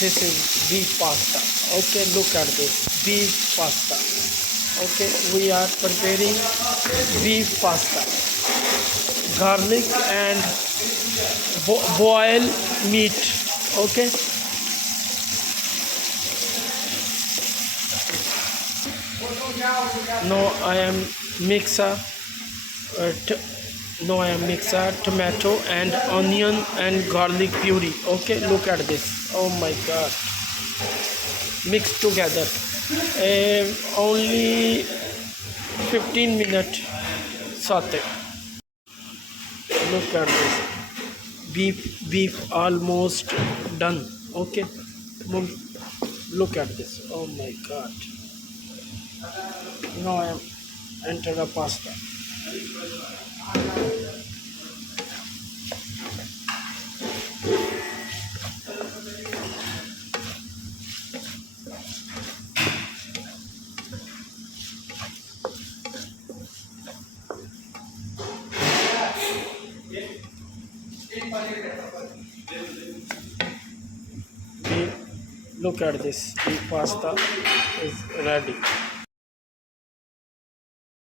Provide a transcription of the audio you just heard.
This is beef pasta. Okay, look at this beef pasta. Okay, we are preparing beef pasta. Garlic and boil meat. Okay. Now I am mixer. Now I am mixer tomato and onion and garlic puree. Okay, look at this. Oh my god, mixed together. Only 15 minute saute. Look at this. Beef almost done. Okay, look at this. Oh my god. Now I am enter the pasta. Look at this. The pasta is ready.